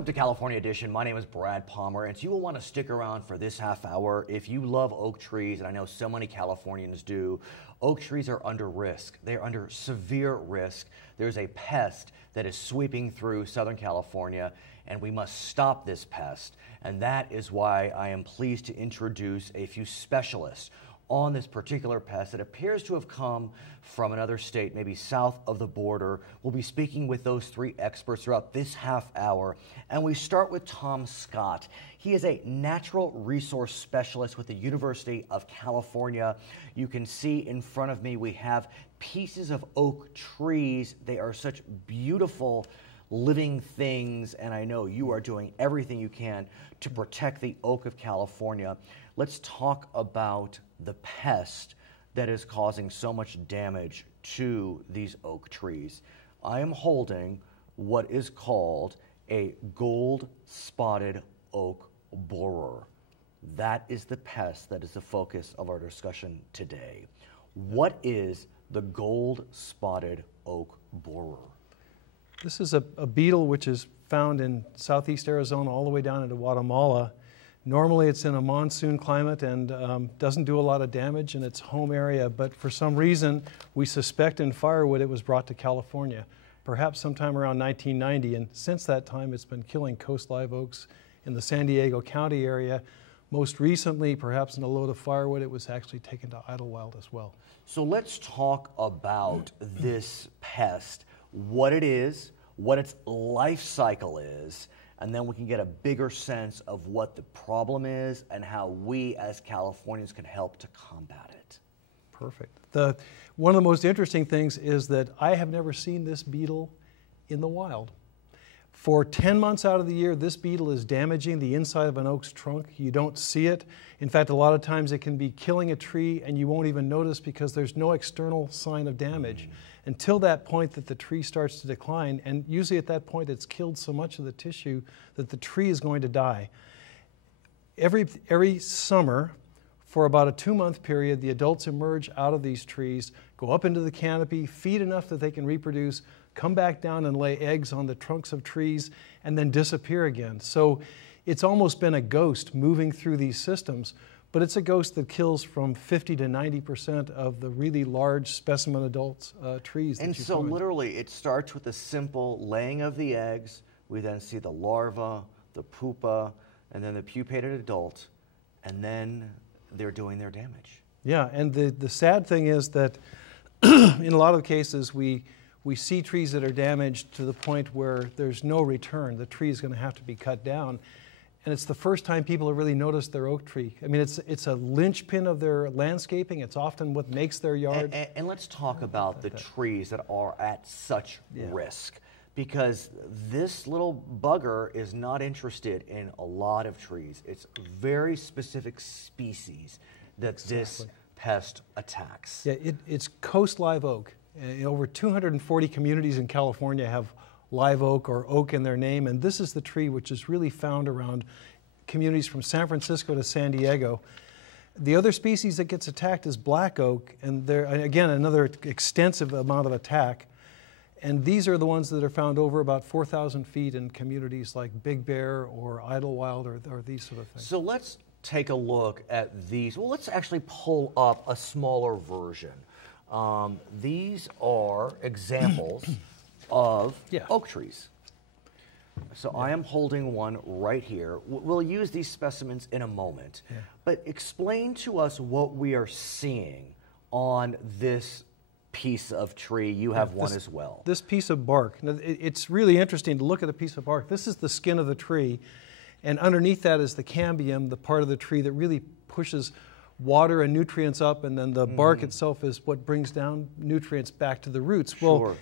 Welcome to California Edition. My name is Brad Pomerance. You will want to stick around for this half hour if you love oak trees, and I know so many Californians do. Oak trees are under risk. They're under severe risk. There's a pest that is sweeping through Southern California, and we must stop this pest. And that is why I am pleased to introduce a few specialists on this particular pest that appears to have come from another state, maybe south of the border. We'll be speaking with those three experts throughout this half hour. And we start with Tom Scott. He is a natural resource specialist with the University of California. You can see in front of me we have pieces of oak trees. They are such beautiful living things, and I know you are doing everything you can to protect the oak of California. Let's talk about the pest that is causing so much damage to these oak trees. I am holding what is called a gold-spotted oak borer. That is the pest that is the focus of our discussion today. What is the gold-spotted oak borer? This is a beetle which is found in southeast Arizona all the way down into Guatemala. Normally it's in a monsoon climate and doesn't do a lot of damage in its home area, but for some reason we suspect in firewood it was brought to California, perhaps sometime around 1990, and since that time it's been killing coast live oaks in the San Diego County area. Most recently, perhaps in a load of firewood, it was actually taken to Idlewild as well. So let's talk about this pest, what it is, what its life cycle is, and then we can get a bigger sense of what the problem is and how we as Californians can help to combat it. Perfect. One of the most interesting things is that I have never seen this beetle in the wild. For 10 months out of the year, this beetle is damaging the inside of an oak's trunk. You don't see it. In fact, a lot of times it can be killing a tree and you won't even notice because there's no external sign of damage until that point that the tree starts to decline. And usually at that point, it's killed so much of the tissue that the tree is going to die. Every summer, for about a 2-month period, the adults emerge out of these trees, go up into the canopy, feed enough that they can reproduce, come back down and lay eggs on the trunks of trees, and then disappear again. So it's almost been a ghost moving through these systems, but it's a ghost that kills from 50 to 90% of the really large specimen adult trees that you find. And so literally it starts with a simple laying of the eggs. We then see the larva, the pupa, and then the pupated adult, and then they're doing their damage. Yeah, and the sad thing is that in a lot of cases we see trees that are damaged to the point where there's no return. The tree is going to have to be cut down. And it's the first time people have really noticed their oak tree. I mean, it's a linchpin of their landscaping. It's often what makes their yard. And let's talk about the trees that are at such risk, because this little bugger is not interested in a lot of trees. It's very specific species that this pest attacks. Yeah, it's coast live oak. Over 240 communities in California have live oak or oak in their name, and this is the tree which is really found around communities from San Francisco to San Diego. The other species that gets attacked is black oak, and they're, again, another extensive amount of attack. And these are the ones that are found over about 4,000 feet in communities like Big Bear or Idlewild or these sort of things. So let's take a look at these. Well, let's actually pull up a smaller version. These are examples of oak trees. So I am holding one right here. We'll use these specimens in a moment. But explain to us what we are seeing on this piece of tree. You have one as well. This piece of bark. Now, it's really interesting to look at a piece of bark. This is the skin of the tree, and underneath that is the cambium, the part of the tree that really pushes water and nutrients up, and then the bark itself is what brings down nutrients back to the roots. Well,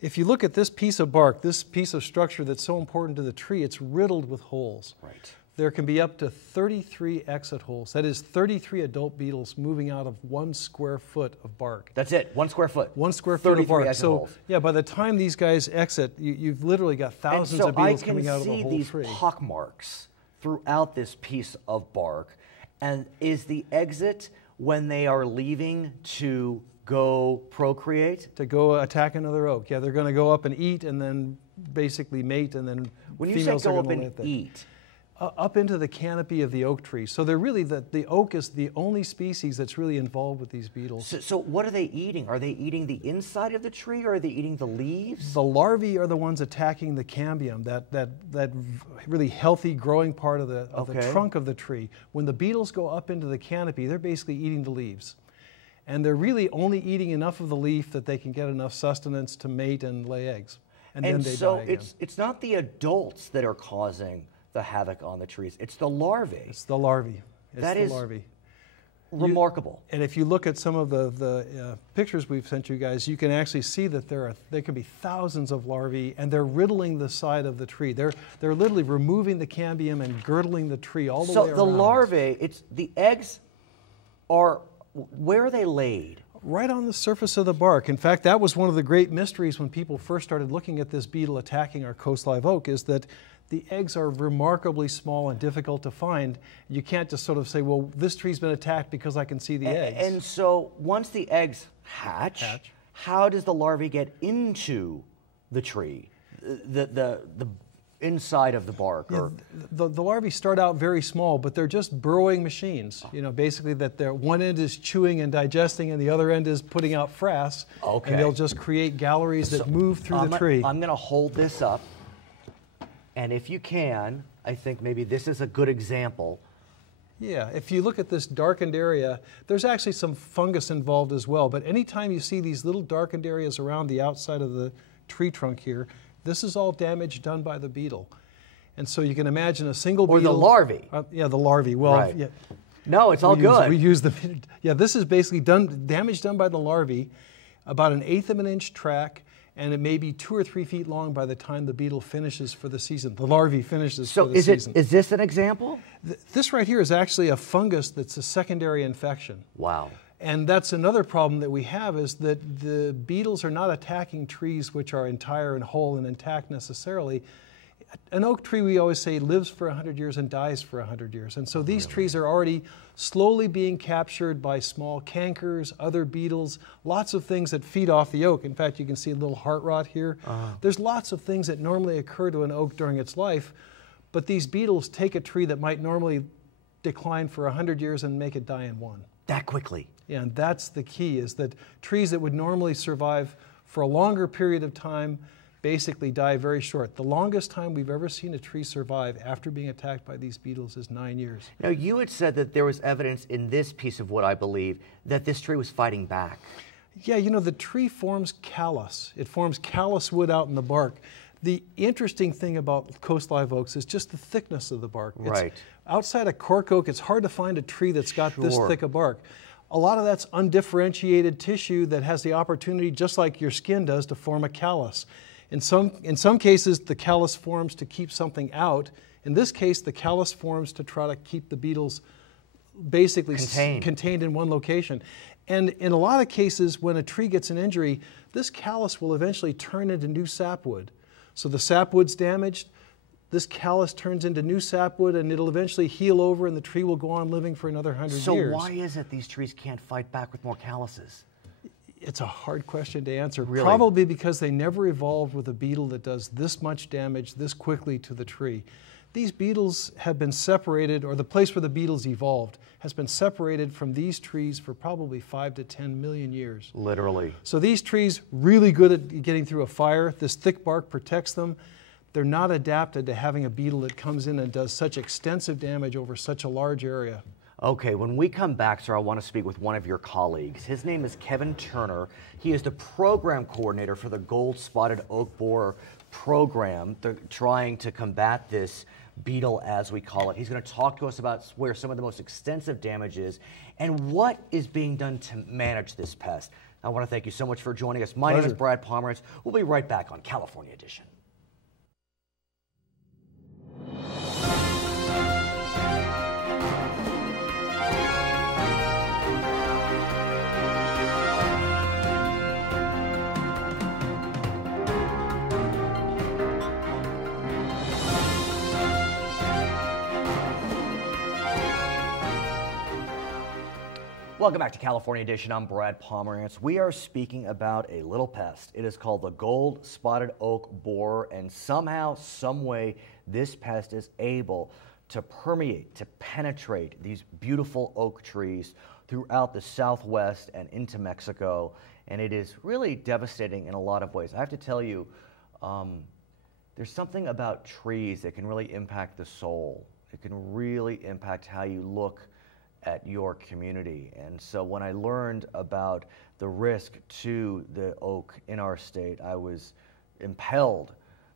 if you look at this piece of bark, this piece of structure that's so important to the tree, it's riddled with holes. Right. There can be up to 33 exit holes. That is 33 adult beetles moving out of 1 square foot of bark. That's it, 1 square foot. 1 square foot of bark. So, holes. Yeah, by the time these guys exit, you've literally got thousands of beetles coming out of the whole tree. And so I can see these pock marks throughout this piece of bark. And is the exit when they are leaving to go procreate? To go attack another oak. Yeah, they're going to go up and eat and then basically mate, and then When you say females go are up going to and lay eat, up into the canopy of the oak tree. So they're really, the oak is the only species that's really involved with these beetles. so what are they eating? Are they eating the inside of the tree, or are they eating the leaves? The larvae are the ones attacking the cambium, that really healthy growing part of the trunk of the tree. When the beetles go up into the canopy, they're basically eating the leaves. And they're really only eating enough of the leaf that they can get enough sustenance to mate and lay eggs. And then they die again. It's not the adults that are causing the havoc on the trees. It's the larvae. It's the larvae. That is larvae. Remarkable. And if you look at some of the pictures we've sent you guys, you can actually see that there can be thousands of larvae, and they're riddling the side of the tree. They're literally removing the cambium and girdling the tree all the way around. So the larvae, the eggs are, where are they laid? Right on the surface of the bark. In fact, that was one of the great mysteries when people first started looking at this beetle attacking our coast live oak, is that the eggs are remarkably small and difficult to find. You can't just sort of say, well, this tree's been attacked because I can see the eggs. And so once the eggs hatch, how does the larvae get into the tree, the inside of the bark? Yeah, the larvae start out very small, but they're just burrowing machines. You know, basically that one end is chewing and digesting, and the other end is putting out frass. Okay. And they'll just create galleries that move through the tree. I'm going to hold this up. And if you can, I think maybe this is a good example. Yeah, if you look at this darkened area, there's actually some fungus involved as well. But anytime you see these little darkened areas around the outside of the tree trunk here, this is all damage done by the beetle. And so you can imagine a single beetle. Or the larvae. Yeah, the larvae. Well, right. Yeah. No, it's all good. We use the, yeah, this is basically damage done by the larvae, about 1/8 of an inch track, and it may be 2 or 3 feet long by the time the beetle finishes for the season. The larvae finishes for the season. So is this an example? This right here is actually a fungus that's a secondary infection. Wow. And that's another problem that we have, is that the beetles are not attacking trees which are entire and whole and intact necessarily. An oak tree, we always say, lives for 100 years and dies for 100 years. And so these trees are already slowly being captured by small cankers, other beetles, lots of things that feed off the oak. In fact, you can see a little heart rot here. There's lots of things that normally occur to an oak during its life, but these beetles take a tree that might normally decline for 100 years and make it die in one. That quickly. Yeah, and that's the key, is that trees that would normally survive for a longer period of time basically die very short. The longest time we've ever seen a tree survive after being attacked by these beetles is 9 years. Now, you had said that there was evidence in this piece of wood, I believe, that this tree was fighting back. Yeah, you know, the tree forms callus. It forms callus wood out in the bark. The interesting thing about coast live oaks is just the thickness of the bark. Right. Outside of cork oak, it's hard to find a tree that's got this thick a bark. A lot of that's undifferentiated tissue that has the opportunity, just like your skin does, to form a callus. In some cases, the callus forms to keep something out. In this case, the callus forms to try to keep the beetles basically contained in one location. And in a lot of cases, when a tree gets an injury, this callus will eventually turn into new sapwood. So the sapwood's damaged, this callus turns into new sapwood, and it'll eventually heal over, and the tree will go on living for another 100 years. So why is it these trees can't fight back with more calluses? It's a hard question to answer. Really? Probably because they never evolved with a beetle that does this much damage this quickly to the tree. These beetles have been separated, or the place where the beetles evolved has been separated from these trees for probably 5 to 10 million years. Literally. So these trees, really good at getting through a fire. This thick bark protects them. They're not adapted to having a beetle that comes in and does such extensive damage over such a large area. Okay, when we come back, sir, I want to speak with one of your colleagues. His name is Kevin Turner. He is the program coordinator for the Goldspotted Oak Borer program. They're trying to combat this beetle, as we call it. He's going to talk to us about where some of the most extensive damage is and what is being done to manage this pest. I want to thank you so much for joining us. My name is Brad Pomerance. We'll be right back on California Edition. Welcome back to California Edition. I'm Brad Pomerance. We are speaking about a little pest. It is called the Gold-Spotted Oak Borer, and somehow, some way, this pest is able to permeate, to penetrate these beautiful oak trees throughout the Southwest and into Mexico, and it is really devastating in a lot of ways. I have to tell you, there's something about trees that can really impact the soul. It can really impact how you look at your community. And so when I learned about the risk to the oak in our state, I was impelled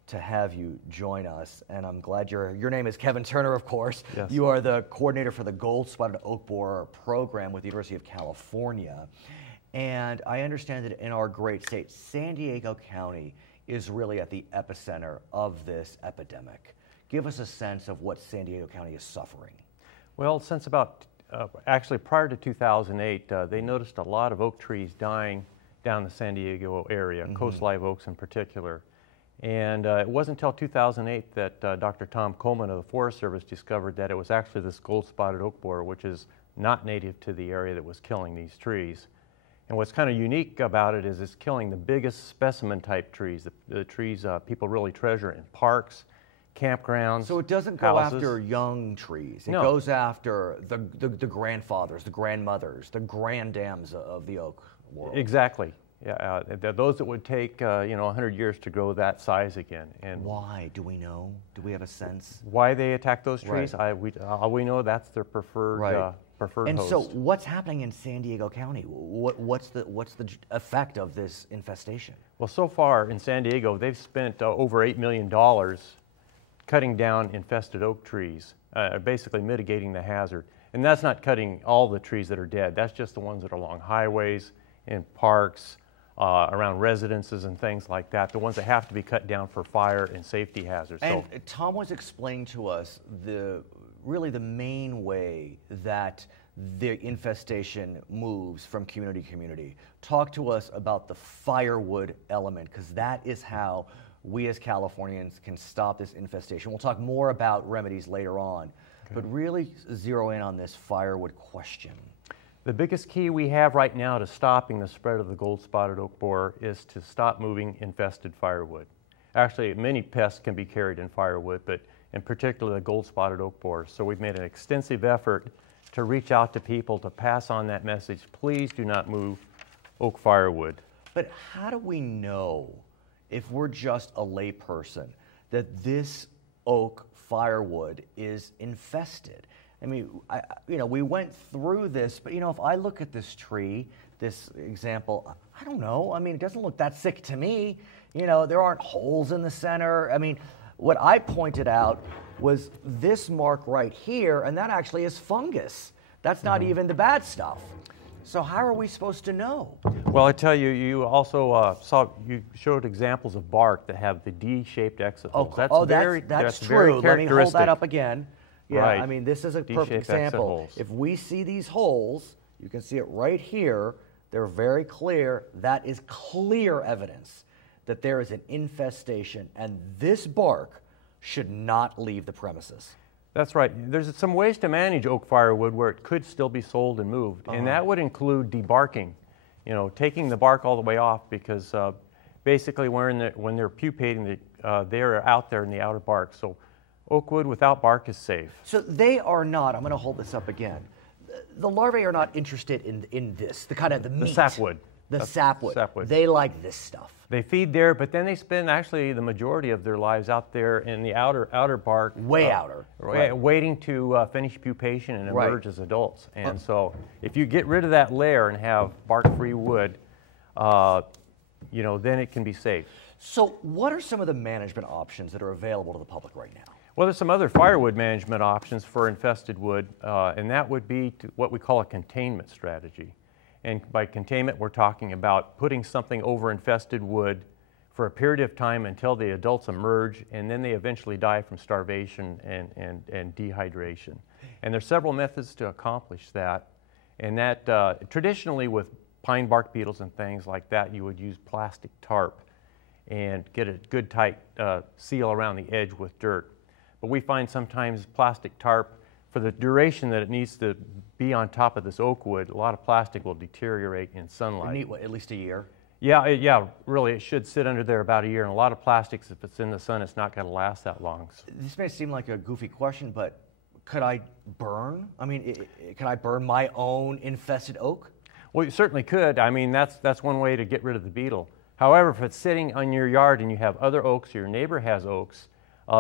to have you join us. And I'm glad your name is Kevin Turner, of course. Yes. You are the coordinator for the Gold-Spotted Oak Borer program with the University of California. And I understand that in our great state, San Diego County is really at the epicenter of this epidemic. Give us a sense of what San Diego County is suffering. Well, since about actually prior to 2008, they noticed a lot of oak trees dying down the San Diego area, coast live oaks in particular. And it wasn't until 2008 that Dr. Tom Coleman of the Forest Service discovered that it was actually this gold-spotted oak borer, which is not native to the area that was killing these trees. And what's kind of unique about it is it's killing the biggest specimen type trees, the trees people really treasure in parks, campgrounds. So it doesn't go houses. after young trees. It No. goes after the grandfathers, the grandmothers, the granddams of the oak world. Exactly. Yeah, those that would take 100 years to grow that size again. And Why? Do we know? Do we have a sense? why they attack those trees? Right. We know that's their preferred preferred And host. so what's happening in San Diego County? What's the effect of this infestation? Well, so far in San Diego, they've spent over $8 million cutting down infested oak trees, basically mitigating the hazard. And that's not cutting all the trees that are dead. That's just the ones that are along highways, in parks, around residences and things like that, the ones that have to be cut down for fire and safety hazards. And Tom was explaining to us really the main way that the infestation moves from community to community. Talk to us about the firewood element, because that is how we as Californians can stop this infestation. We'll talk more about remedies later on, but really zero in on this firewood question. The biggest key we have right now to stopping the spread of the gold-spotted oak borer is to stop moving infested firewood. Actually, many pests can be carried in firewood, but in particular the gold-spotted oak borer. So we've made an extensive effort to reach out to people to pass on that message. Please do not move oak firewood. But how do we know, if we're just a layperson, that this oak firewood is infested? I mean, we went through this, but if I look at this tree, this example, I don't know. I mean, it doesn't look that sick to me. There aren't holes in the center. I mean, what I pointed out was this mark right here, and that actually is fungus. That's not even the bad stuff. So how are we supposed to know? Well, I tell you, you also you showed examples of bark that have the D-shaped exit holes. That's true. Very Let me hold that up again. Yeah, Right. I mean, this is a perfect D-shaped exit example. holes. If we see these holes, you can see it right here. They're very clear. That is clear evidence that there is an infestation, and this bark should not leave the premises. That's right. There's some ways to manage oak firewood where it could still be sold and moved, and that would include debarking, taking the bark all the way off, because basically when they're pupating, they're out there in the outer bark. So oak wood without bark is safe. So they are not, I'm going to hold this up again, the larvae are not interested in this, the meat. The sapwood. The sapwood. Sapwood. They like this stuff. They feed there, but then they spend actually the majority of their lives out there in the outer bark. Way outer. Right. Waiting to finish pupation and emerge as adults. And so if you get rid of that layer and have bark-free wood, then it can be safe. So what are some of the management options that are available to the public right now? Well, there's some other firewood management options for infested wood, and that would be what we call a containment strategy. And by containment, we're talking about putting something over infested wood for a period of time until the adults emerge, and then they eventually die from starvation and dehydration. And there's several methods to accomplish that. And that traditionally with pine bark beetles and things like that, you would use plastic tarp and get a good tight seal around the edge with dirt. But we find sometimes plastic tarp for the duration that it needs to be on top of this oak wood, a lot of plastic will deteriorate in sunlight. You need, what, at least a year? Yeah, yeah, really, it should sit under there about a year. And a lot of plastics, if it's in the sun, it's not going to last that long. This may seem like a goofy question, but could I burn? I mean, could I burn my own infested oak? Well, you certainly could. I mean, that's one way to get rid of the beetle. However, if it's sitting on your yard and you have other oaks, or your neighbor has oaks,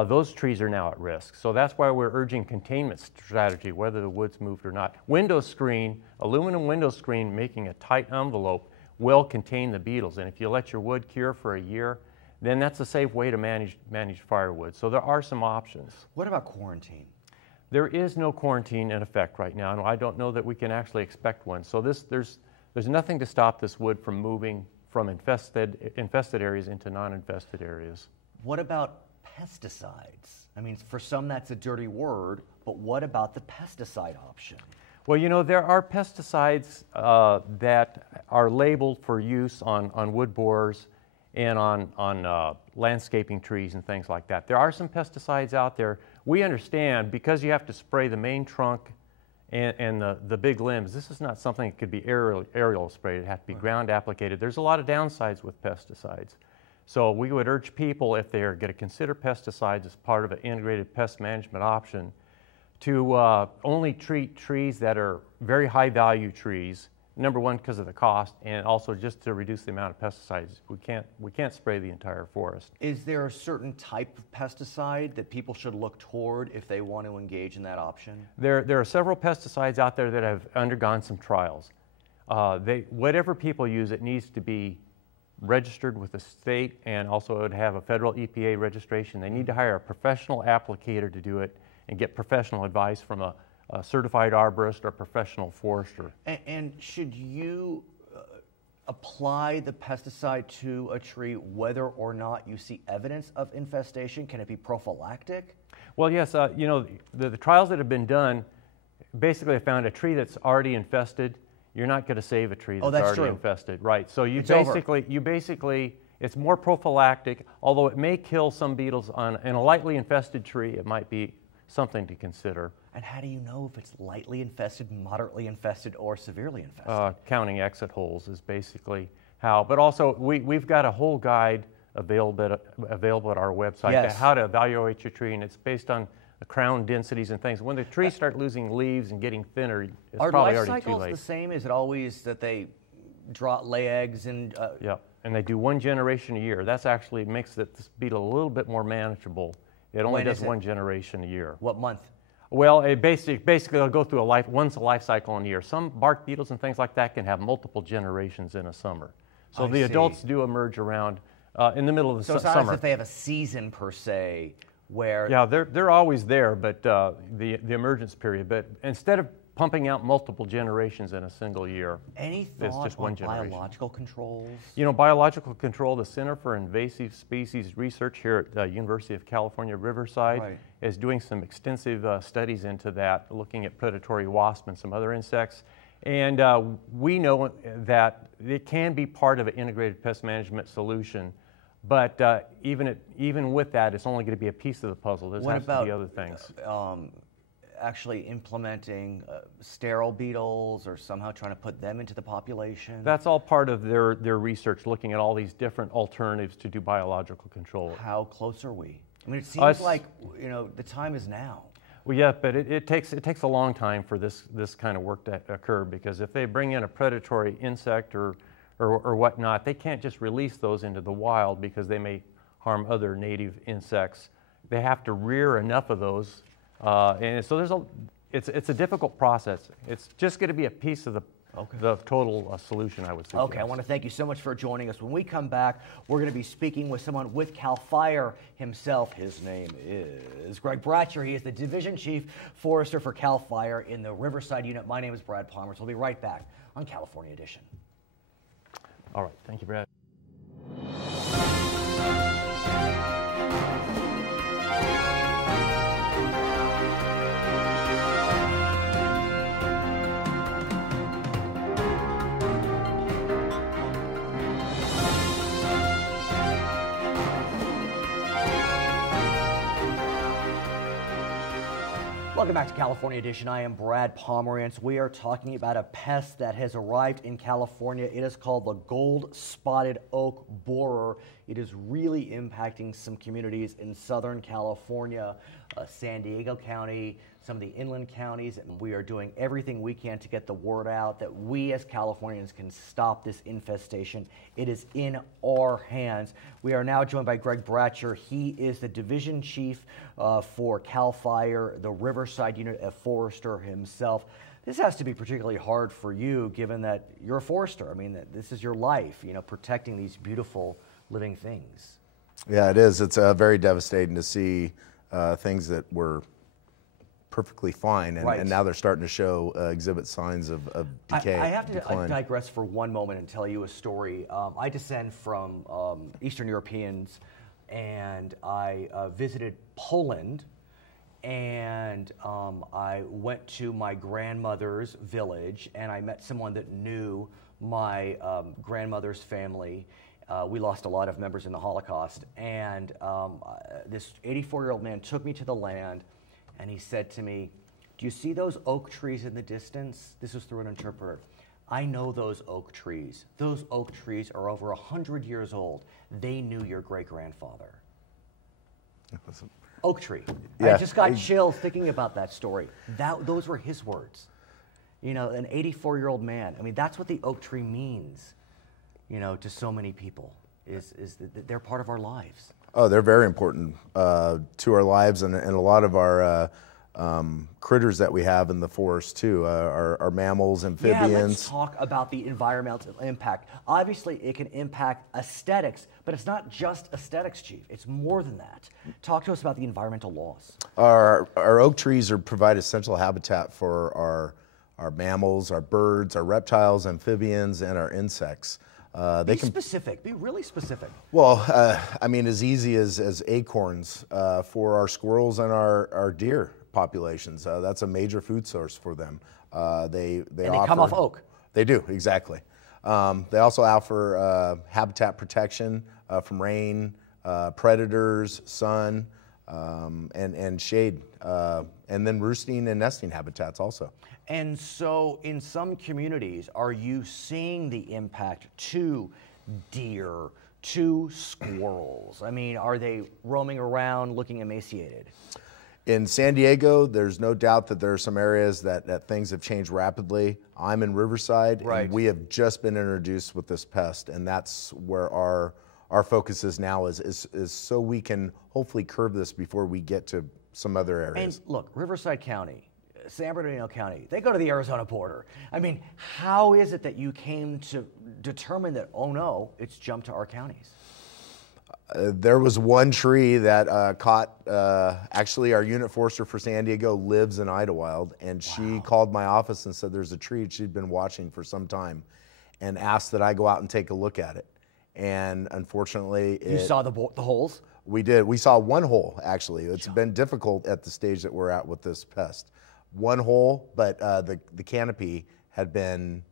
those trees are now at risk. So that's why we're urging containment strategy, whether the wood's moved or not. Window screen, aluminum window screen, making a tight envelope will contain the beetles. And if you let your wood cure for a year, then that's a safe way to manage firewood. So there are some options. What about quarantine? There is no quarantine in effect right now, and I don't know that we can actually expect one. So there's nothing to stop this wood from moving from infested areas into non-infested areas. What about pesticides? I mean, for some that's a dirty word, but what about the pesticide option? Well, you know, there are pesticides that are labeled for use on wood borers and on landscaping trees and things like that. There are some pesticides out there. We understand because you have to spray the main trunk and the big limbs, this is not something that could be aerial sprayed. It has to be ground applicated. There's a lot of downsides with pesticides. So we would urge people, if they are going to consider pesticides as part of an integrated pest management option, to only treat trees that are very high value trees, number one because of the cost, and also just to reduce the amount of pesticides. We can't spray the entire forest. Is there a certain type of pesticide that people should look toward if they want to engage in that option? There are several pesticides out there that have undergone some trials. Whatever people use, it needs to be registered with the state, and also it would have a federal EPA registration. They need to hire a professional applicator to do it and get professional advice from a certified arborist or professional forester. And should you apply the pesticide to a tree whether or not you see evidence of infestation? Can it be prophylactic? Well, yes. You know, the trials that have been done basically found a tree that's already infested. You're not going to save a tree that's already infested, right? So you basically, it's more prophylactic. Although it may kill some beetles in a lightly infested tree, it might be something to consider. And how do you know if it's lightly infested, moderately infested, or severely infested? Counting exit holes is basically how. But also, we've got a whole guide available at our website to how to evaluate your tree, and it's based on the crown densities and things. When the trees start losing leaves and getting thinner, it's probably already too late. Are life cycles the same? Is it always that they lay eggs and... Yeah, and they do one generation a year. That's actually makes this beetle a little bit more manageable. It only does one generation a year. What month? Well, basically they'll go through once a life cycle in a year. Some bark beetles and things like that can have multiple generations in a summer. So the adults do emerge around in the middle of the summer. So it's not as if they have a season per se where... Yeah, they're always there, but the emergence period. But instead of pumping out multiple generations in a single year, any thought just on one generation. Biological controls? You know, biological control, the Center for Invasive Species Research here at the University of California, Riverside, is doing some extensive studies into that, looking at predatory wasp and some other insects. And we know that it can be part of an integrated pest management solution, but even with that, it's only going to be a piece of the puzzle. There has to be other things. Actually implementing sterile beetles or somehow trying to put them into the population? That's all part of their research, looking at all these different alternatives to do biological control. How close are we? I mean, it seems like, you know, the time is now. Well, yeah, but it takes a long time for this kind of work to occur, because if they bring in a predatory insect or whatnot, they can't just release those into the wild because they may harm other native insects. They have to rear enough of those. And so it's a difficult process. It's just going to be a piece of the total solution, I would say. Okay, I want to thank you so much for joining us. When we come back, we're going to be speaking with someone with CAL FIRE himself. His name is Greg Bratcher. He is the Division Chief Forester for CAL FIRE in the Riverside Unit. My name is Brad Pomerance. We'll be right back on California Edition. All right, thank you, Brad. Welcome back to California Edition. I am Brad Pomerance. We are talking about a pest that has arrived in California. It is called the Gold-Spotted Oak Borer. It is really impacting some communities in Southern California, San Diego County, some of the inland counties, and we are doing everything we can to get the word out that we as Californians can stop this infestation. It is in our hands. We are now joined by Greg Bratcher. He is the division chief for CAL FIRE, the Riverside unit, a forester himself. This has to be particularly hard for you, given that you're a forester. I mean, this is your life, you know, protecting these beautiful living things. Yeah, it is. It's very devastating to see things that were perfectly fine, and now they're starting to show exhibit signs of decay. I have to digress for one moment and tell you a story. I descend from Eastern Europeans, and I visited Poland, and I went to my grandmother's village, and I met someone that knew my grandmother's family. We lost a lot of members in the Holocaust, and this 84-year-old man took me to the land, and he said to me, "Do you see those oak trees in the distance?" This was through an interpreter. "I know those oak trees. Those oak trees are over 100 years old. They knew your great-grandfather." Oak tree. Yeah. I just got chills thinking about that story. Those were his words. You know, an 84-year-old man. I mean, that's what the oak tree means, you know, to so many people, is that they're part of our lives. Oh, they're very important to our lives, and a lot of our critters that we have in the forest too, our mammals, amphibians. Yeah, let's talk about the environmental impact. Obviously, it can impact aesthetics, but it's not just aesthetics, Chief. It's more than that. Talk to us about the environmental laws. Our oak trees provide essential habitat for our mammals, our birds, our reptiles, amphibians, and our insects. Be specific. Be really specific. Well, I mean, as easy as acorns for our squirrels and our deer populations. That's a major food source for them. They come off oak. They do, exactly. They also offer habitat protection from rain, predators, sun, and shade, and then roosting and nesting habitats also. And so in some communities, are you seeing the impact to deer, to squirrels? I mean, are they roaming around looking emaciated? In San Diego, there's no doubt that there are some areas that things have changed rapidly. I'm in Riverside, and we have just been introduced with this pest, and that's where our focus is now, is so we can hopefully curb this before we get to some other areas. And look, Riverside County, San Bernardino County, they go to the Arizona border. I mean, how is it that you came to determine that, oh no, it's jumped to our counties? There was one tree that caught, actually our unit forester for San Diego lives in Idlewild, and she called my office and said there's a tree she'd been watching for some time and asked that I go out and take a look at it. And unfortunately, you saw the holes? We did. We saw one hole, actually. It's been difficult at the stage that we're at with this pest. One hole, but the canopy had been,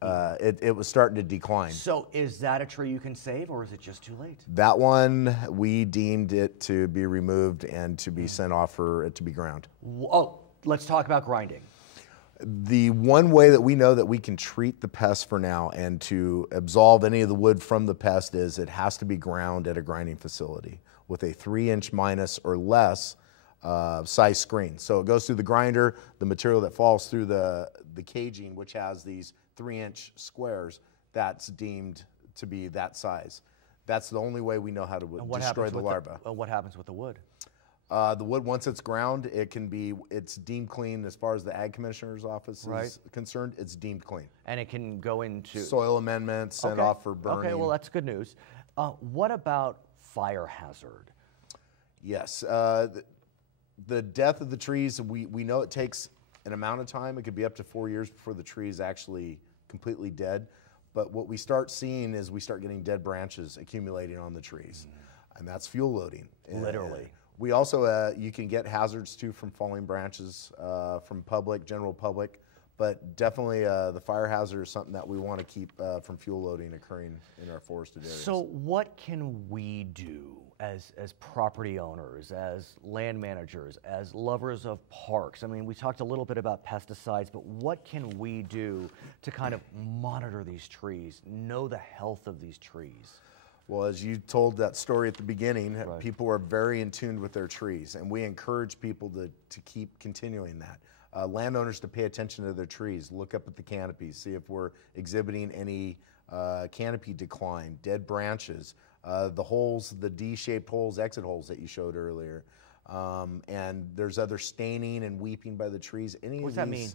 it was starting to decline. So is that a tree you can save, or is it just too late? That one, we deemed it to be removed and to be sent off for it to be ground. Oh, let's talk about grinding. The one way that we know that we can treat the pest for now and to absolve any of the wood from the pest is it has to be ground at a grinding facility with a 3-inch minus or less size screen. So it goes through the grinder, the material that falls through the caging, which has these 3-inch squares, that's deemed to be that size. That's the only way we know how to destroy the larva. What happens with the wood? The wood, once it's ground, it's deemed clean as far as the Ag Commissioner's office is concerned. It's deemed clean. And it can go into soil amendments, sent off for burning. Okay, well that's good news. What about fire hazard? Yes, the death of the trees, we know it takes an amount of time. It could be up to 4 years before the tree is actually completely dead. But what we start seeing is we start getting dead branches accumulating on the trees, and that's fuel loading. Literally. We also, you can get hazards too from falling branches from general public, but definitely the fire hazard is something that we want to keep from fuel loading occurring in our forested areas. So what can we do as property owners, as land managers, as lovers of parks? I mean, we talked a little bit about pesticides, but what can we do to kind of monitor these trees, know the health of these trees? Well, as you told that story at the beginning, people are very in tune with their trees, and we encourage people to keep continuing that. Landowners to pay attention to their trees, look up at the canopies, see if we're exhibiting any canopy decline, dead branches, the holes, the D-shaped holes, exit holes that you showed earlier. And there's other staining and weeping by the trees. What's that mean?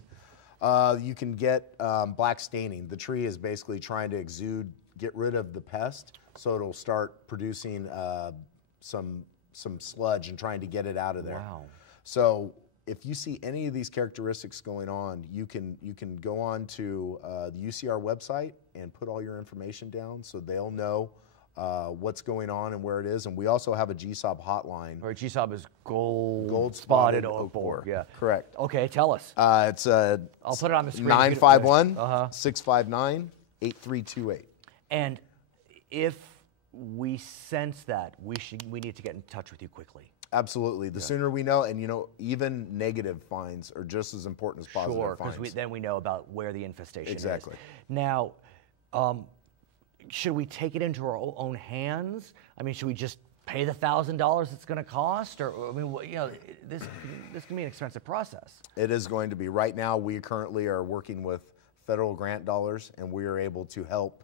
You can get black staining. The tree is basically trying to get rid of the pest, so it'll start producing some sludge and trying to get it out of there. Wow. So if you see any of these characteristics going on, you can go on to the UCR website and put all your information down so they'll know what's going on and where it is. And we also have a GSOB hotline. Or GSOB is Goldspotted Oak Borer. Yeah. Correct. Okay, tell us. It's I'll put it on the screen. 951-659-8328. And if we sense that, we need to get in touch with you quickly. Absolutely. The sooner we know, and even negative finds are just as important as positive finds. Because then we know about where the infestation is. Now, should we take it into our own hands? I mean, should we just pay the $1,000 it's going to cost? Or, I mean, this can be an expensive process. It is going to be. Right now, we currently are working with federal grant dollars, and we are able to help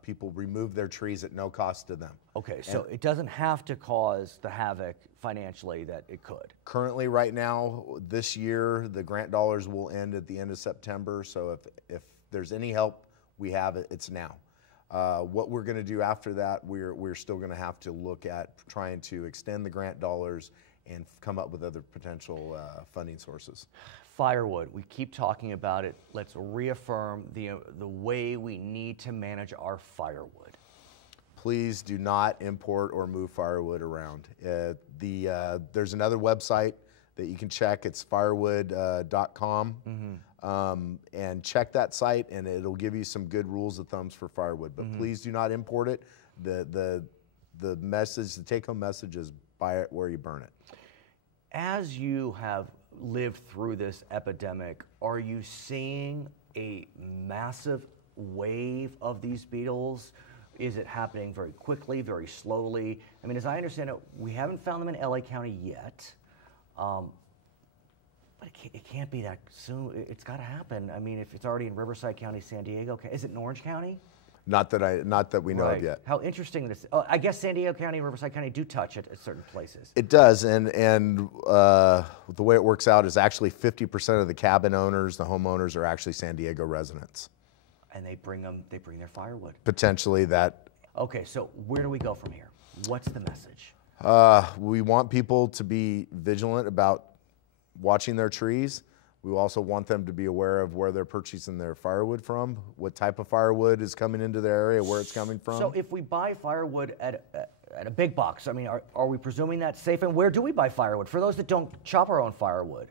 people remove their trees at no cost to them. Okay, so it doesn't have to cause the havoc financially that it could. Currently, right now, this year, the grant dollars will end at the end of September. So if there's any help we have, it's now. What we're going to do after that, we're still going to have to look at trying to extend the grant dollars and come up with other potential funding sources. Firewood, we keep talking about it. Let's reaffirm the way we need to manage our firewood. Please do not import or move firewood around. There's another website that you can check. It's firewood.com. And check that site, and it'll give you some good rules of thumbs for firewood. But please do not import it. The take-home message is buy it where you burn it. As you have lived through this epidemic, are you seeing a massive wave of these beetles? Is it happening very quickly, very slowly? I mean, as I understand it, we haven't found them in LA County yet. But it can't be that soon. It's got to happen. I mean, if it's already in Riverside County, San Diego, is it in Orange County? Not that we know of yet. How interesting this. I guess San Diego County and Riverside County do touch it at certain places. It does, and the way it works out is actually 50% of the cabin owners, the homeowners, are actually San Diego residents. And they bring their firewood. Potentially that. Okay, so where do we go from here? What's the message? We want people to be vigilant about watching their trees. We also want them to be aware of where they're purchasing their firewood from, what type of firewood is coming into their area, where it's coming from. So if we buy firewood at a big box, I mean, are we presuming that's safe? And where do we buy firewood? For those that don't chop our own firewood.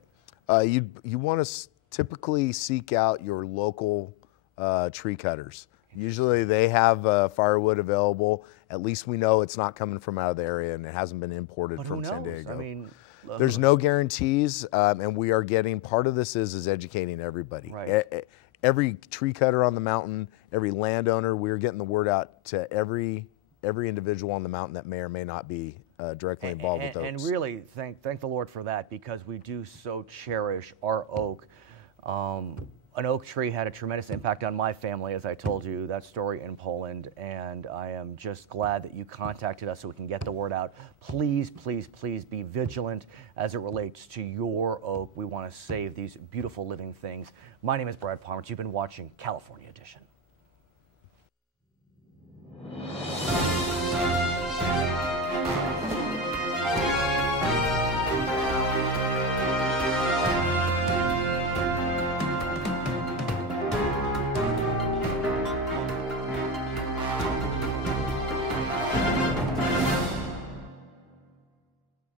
You want to typically seek out your local tree cutters. Usually they have firewood available. At least we know it's not coming from out of the area and it hasn't been imported from San Diego. I mean, there's no guarantees, and we are getting, part of this is educating everybody. Right. Every tree cutter on the mountain, every landowner, we're getting the word out to every individual on the mountain that may or may not be directly involved with oaks. And really, thank the Lord for that, because we do so cherish our oak. An oak tree had a tremendous impact on my family, as I told you, that story in Poland, and I am just glad that you contacted us so we can get the word out. Please, please, please be vigilant as it relates to your oak. We want to save these beautiful living things. My name is Brad Pomerance. You've been watching California Edition.